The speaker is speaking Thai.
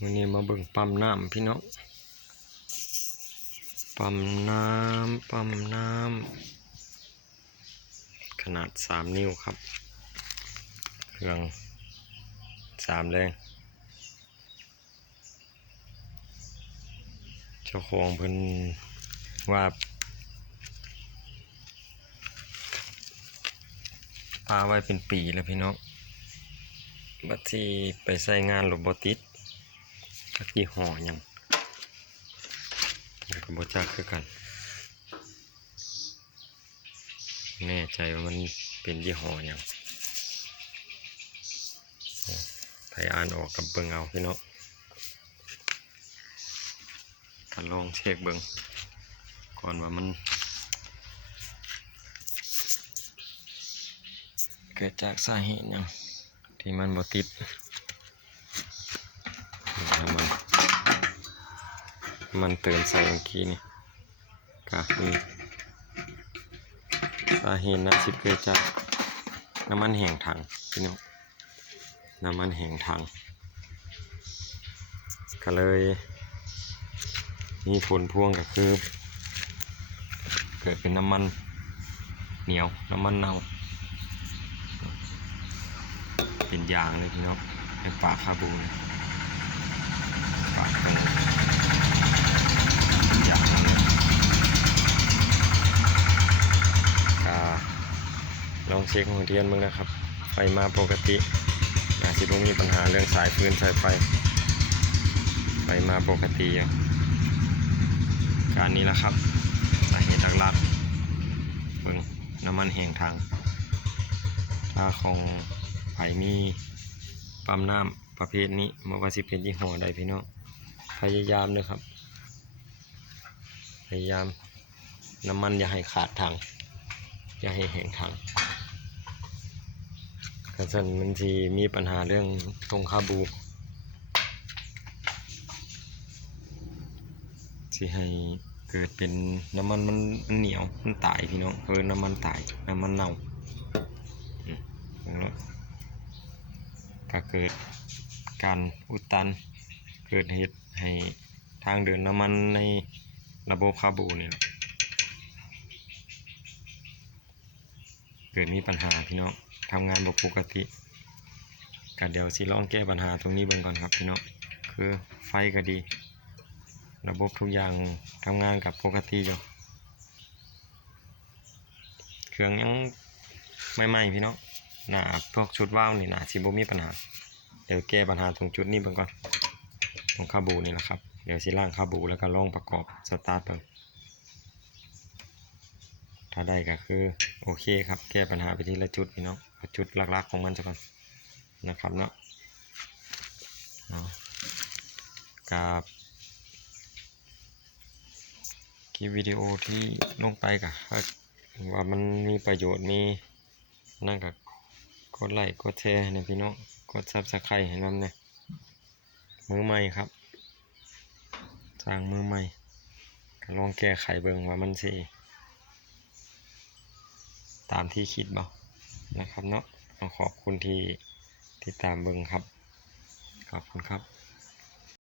วันนี้มาเบิ่งปั๊มน้ำพี่น้องปั๊มน้ำขนาด3 นิ้วครับเครื่อง3 แรงเจ้าของเพิ่นว่าปาไว้เป็นปีแล้วพี่น้องบัดที่ไปใส่งานโรบอติกก็ยี่ห้อหยังก็บ่จักคือกันแน่ใจว่ามันเป็นยี่ห้อหยังใครอ่านออกกับเบิ่งเอาพี่น้องก็ลองเช็คเบิ่งก่อนว่ามันเกิดจากสาเหตุหยังที่มันบ่ติดมันเตือนใส่เมื่อกี้นี่ก็มีสาเหตุน่าสิเกิดจากน้ำมันแห้งถังพี่น้องน้ำมันแห้งถังก็เลยมีผลพวงก็คือเกิดเป็นน้ำมันเหนียวน้ำมันเน่าเป็นยางเลยพี่น้องในปากคาบูนะปากเป็นยางเลยก็ลองเช็คหัวเทียนมึงนะครับไฟมาปกติอาจจะต้องมีปัญหาเรื่องสายฟืนสายไฟมาปกติอย่างการนี้แหละครับสาเหตุหลักๆเบิ่งน้ำมันแห้งถังถ้าของไฟมีปั๊มน้ำประเภทนี้ไม่ว่าสิเป็นยี่ห้อใดพี่น้องพยายามเลยครับพยายามน้ำมันอย่าให้ขาดถังอย่าให้แห้งถังกระสันมันจะมีปัญหาเรื่องตรงคาบูที่ให้เกิดเป็นน้ำมันมันเหนียวมันตายพี่น้องน้ำมันตายน้ำมันเน่าก็เกิดการอุดตันเกิดเหตุให้ทางเดินน้ำมันในระบบคาบูเนี่ยเกิดมีปัญหาพี่น้องทำงานบ่ปกติก็เดี๋ยวสิลองแก้ปัญหาตรงนี้เบิ่งก่อนครับพี่น้องคือไฟก็ดีระบบทุกอย่างทำงานกับปกติอยู่เครื่องยังใหม่ๆพี่น้องหน้าพวกชุดว่าวนี่หน้าสิบ่มีปัญหาเดี๋ยวแก้ปัญหาตรงจุดนี้เบิ่งก่อนตรงคาบูนี่แหละครับเดี๋ยวสิล้างคาบูแล้วก็ลองประกอบสตาร์ทเบิ่งถ้าได้ก็คือโอเคครับแก้ปัญหาไปทีละจุดพี่น้องจุดหลักๆของมันซะก่อนนะครับเนาะกับคลิปวิดีโอที่ลงไปก็ว่ามันมีประโยชน์มีนั่นก็กดไลค์กดแชร์ให้พี่น้องกดซับสไครต์ให้นำเนี่ยมือใหม่ครับสร้างมือใหม่ก็ลองแก้ไขเบิ่งว่ามันสิตามที่คิดบ่นะครับเนาะขอบคุณที่ติดตามเบิ่งครับขอบคุณครับ